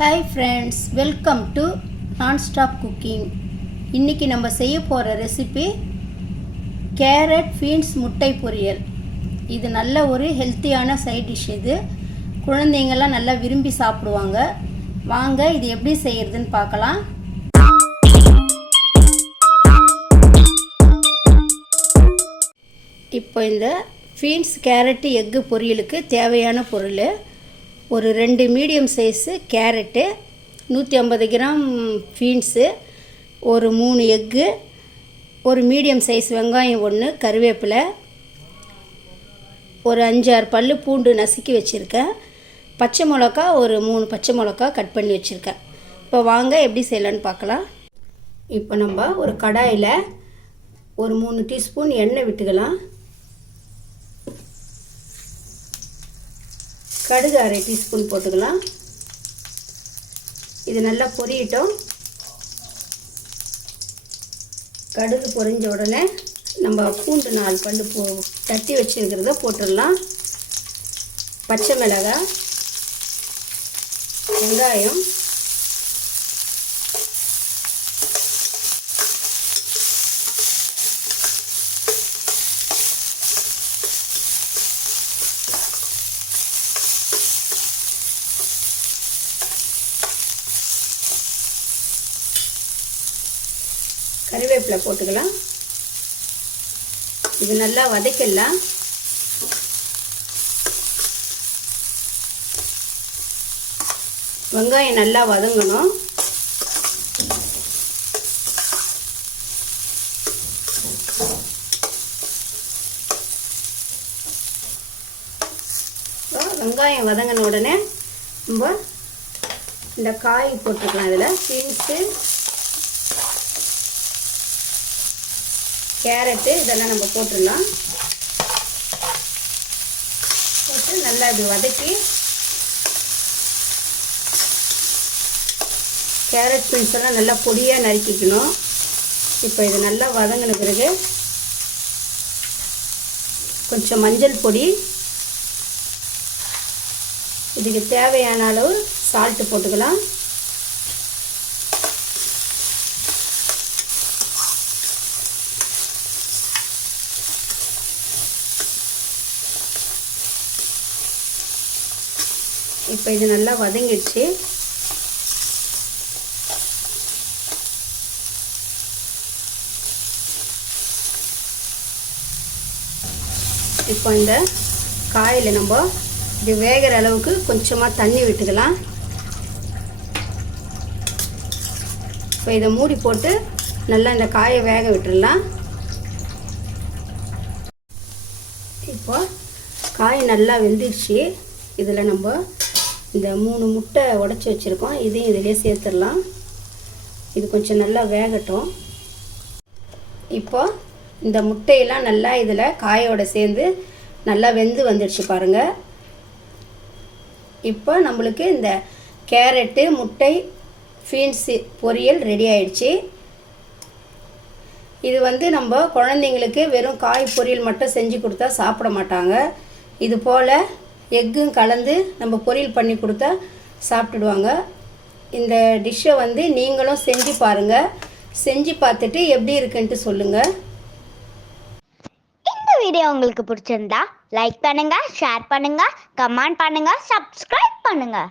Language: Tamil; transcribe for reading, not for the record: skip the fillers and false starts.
Hi friends, welcome to nonstop cooking. இன்றைக்கி நம்ம செய்ய போகிற ரெசிபி கேரட் பீன்ஸ் முட்டை பொரியல். இது நல்ல ஒரு ஹெல்த்தியான சைட் டிஷ். இது குழந்தைங்கள்லாம் நல்லா விரும்பி சாப்பிடுவாங்க. வாங்க இது எப்படி செய்கிறதுன்னு பார்க்கலாம். இப்போ இந்த பீன்ஸ் கேரட்டு எக்கு பொரியலுக்கு தேவையான பொருள்: ஒரு 2 medium size carrot, 150 gram beans, ஒரு 3 எக்கு, ஒரு மீடியம் சைஸ் வெங்காயம் 1, கருவேப்பிலை, ஒரு 5-6 பல் பூண்டு நசுக்கி வச்சுருக்கேன், பச்சை மிளகா ஒரு 3 பச்சை மிளகா கட் பண்ணி வச்சுருக்கேன். இப்போ வாங்க எப்படி செய்யலான்னு பார்க்கலாம். இப்போ நம்ம ஒரு கடாயில் ஒரு 3 டீஸ்பூன் எண்ணெய் விட்டுக்கலாம். கடுகு 1/2 டீஸ்பூன் போட்டுக்கலாம். இது நல்லா பொரியட்டும். கடுகு பொரிஞ்ச உடனே நம்ம பூண்டு 4 பல் தட்டி வச்சுருக்கிறத போட்டுடலாம். பச்சை மிளகாய், வெங்காயம், கருவேப்பிலை போட்டுக்கலாம். இது நல்லா வதக்கிடலாம். வெங்காயம் நல்லா வதங்கணும். வெங்காயம் வதங்கின உடனே நம்ம இந்த காய் போட்டுக்கலாம். இதில் பீன்ஸு, கேரட்டு இதெல்லாம் நம்ம போட்டுடலாம். போட்டு நல்லா இது வதக்கி, கேரட் பீன்ஸ் எல்லாம் நல்லா பொடியாக நறுக்கிக்கணும். இப்போ இது நல்லா வதங்கின பிறகு கொஞ்சம் மஞ்சள் பொடி, இதுக்கு தேவையான அளவு சால்ட்டு போட்டுக்கலாம். இப்போ இது நல்லா வதங்கிடுச்சு. இப்போ இந்த காயில் நம்ம இது வேகிற அளவுக்கு கொஞ்சமாக தண்ணி விட்டுக்கலாம். இப்போ இதை மூடி போட்டு நல்லா இந்த காயை வேக விட்டுடலாம். இப்போ காய் நல்லா வெந்துடுச்சு. இதில் நம்ம இந்த 3 முட்டை உடச்சி வச்சுருக்கோம், இதையும் இதிலே சேர்த்துடலாம். இது கொஞ்சம் நல்லா வேகட்டும். இப்போ இந்த முட்டையெல்லாம் நல்லா இதில் காயோடு சேர்ந்து நல்லா வெந்து வந்துடுச்சு பாருங்கள். இப்போ நம்மளுக்கு இந்த கேரட்டு முட்டை பீன்ஸு பொரியல் ரெடி ஆயிடுச்சு. இது நம்ம குழந்தைங்களுக்கு வெறும் காய் பொரியல் மட்டும் செஞ்சு கொடுத்தா சாப்பிட மாட்டாங்க. இது போல் எக்கும் கலந்து நம்ம பொரியல் பண்ணி கொடுத்தா சாப்பிட்டுடுவாங்க. இந்த டிஷ்ஷை நீங்களும் செஞ்சு பாருங்கள். செஞ்சு பார்த்துட்டு எப்படி இருக்குன்ட்டு சொல்லுங்கள். இந்த வீடியோ உங்களுக்கு பிடிச்சிருந்தா லைக் பண்ணுங்கள், ஷேர் பண்ணுங்கள், கமெண்ட் பண்ணுங்கள், சப்ஸ்கிரைப் பண்ணுங்கள்.